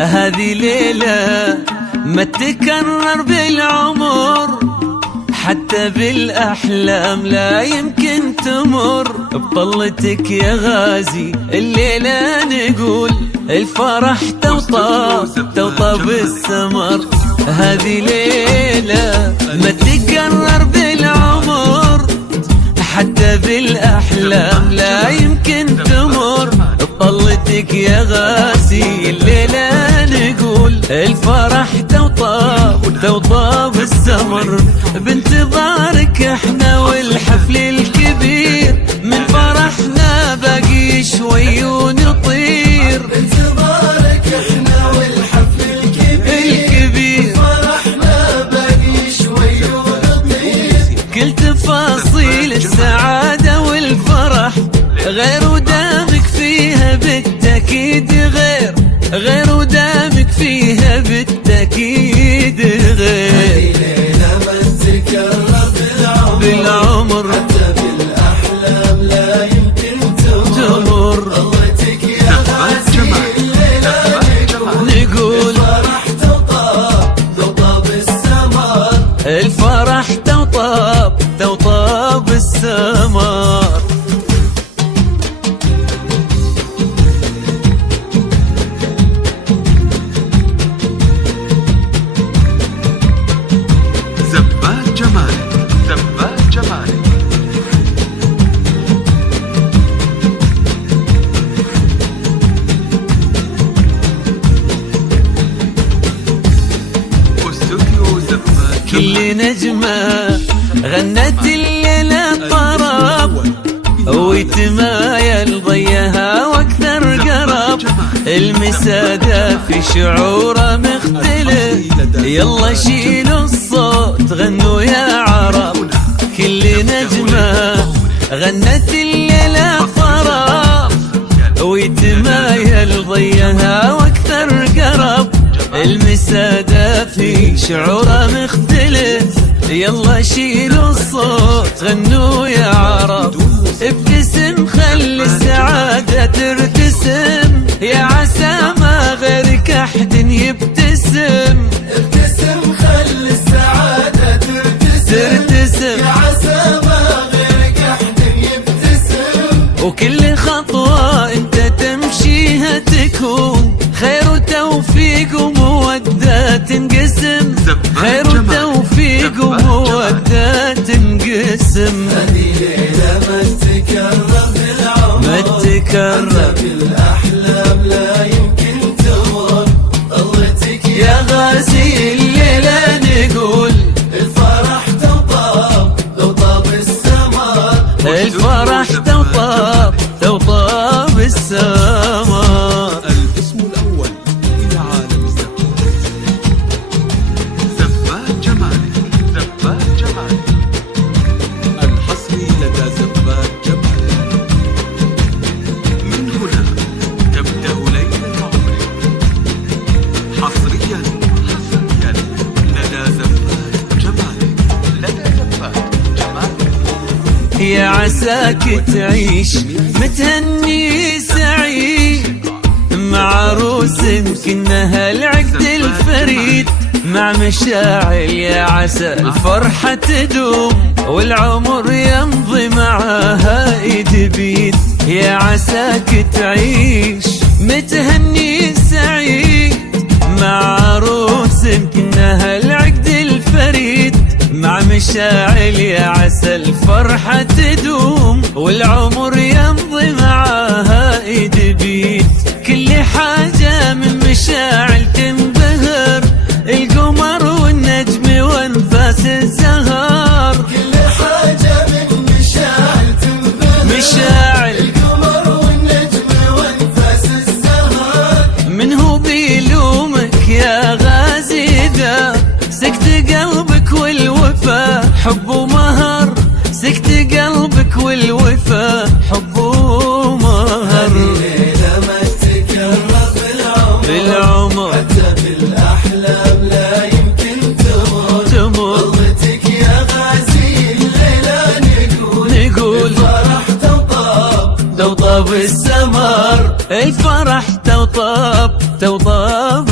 هذه ليلة ما تكرر بالعمر، حتى بالأحلام لا يمكن تمر. بطلتك يا غازي الليلة نقول الفرح توطاب توطاب السمر. هذه ليلة ما تكرر بالعمر، حتى بالأحلام لا يمكن تمر. بطلتك يا غازي الليلة نقول الفرح توطاب توطاب السمر. بانتظارك احنا والحفل الكبير، من فرحنا باقي شوي ونطير. بانتظارك احنا والحفل الكبير، فرحنا باقي شوي ونطير. كل تفاصيل السعادة والفرح غير ودامك فيها بالتأكيد غير، غير ودامك فيها بالتأكيد غير. هذه ليلة ما تكرر بالعمر، حتى بالأحلام لا يمكن تمر. طلتك يا غازي الليلة نقول الفرح توطاب توطاب السمر. الفرح توطاب توطاب السمر. زبال جمالك زبال جمالك. واستوديو زبال كل نجمة غنت الليلة طرب، ويتمايل ضيها واكثر قرب. المسادة في شعوره مختلف، يلا شيلوا الصوت غنوا يا عرب. كل نجمة غنت الليلة طرب، ويتمايل ضيها واكثر قرب. المسادة في شعوره مختلف، يلا شيلوا الصوت غنوا يا عرب. ابتسم خلي السعادة ترتسم، يا عسى ما غيرك أحد يبتسم. ابتسم خلي السعادة ترتسم، يا عسى ما غيرك أحد يبتسم. وكل خطوة انت تمشيها تكون خير وتوفيق ومودة تنقسم، خير وتوفيق ومودة تنقسم. هذه ليلة ما تكرر بالعمر، ما تكرر بالأحلام لا يمكن تمر. طلتك يا غازي الليلة نقول الفرح توطاب توطاب السمر. الفرح توطاب توطاب السمر. الاسم الأول إلى عالم الزبال. زبال جمالك زبال جمالك. الحصري لدى زبال جمالك. من هنا تبدأ ليلة عمرك. حصريا حصريا لدى زبال جمالك لدى زبال جمالك. يا عساك تعيش متهني سعيد مع عروس يمكنها العقد الفريد. مع مشاعل يا عسى الفرحة تدوم، والعمر يمضي معاها ايد بيد. يا عساك تعيش متهني سعيد مع عروس يمكنها العقد الفريد. مع مشاعل يا عسى الفرحة تدوم، والعمر يمضي معاها ايد بيد. كل حاجة من مشاعل تنبهر، القمر والنجم وانفاس الزهر. كل حاجة من مشاعل تنبهر، مشاعل القمر والنجم وانفاس الزهر. من هو بيلومك يا غازي ده، سكت قلبك والوفا حب ومهر. سكت قلبك والوفا حب ومهر. ليلة ما تكرر بالعمر، حتى بالأحلام لا يمكن تمر. طلتك يا غازي الليلة نقول الفرح توطاب توطاب السمر. الفرح توطاب توطاب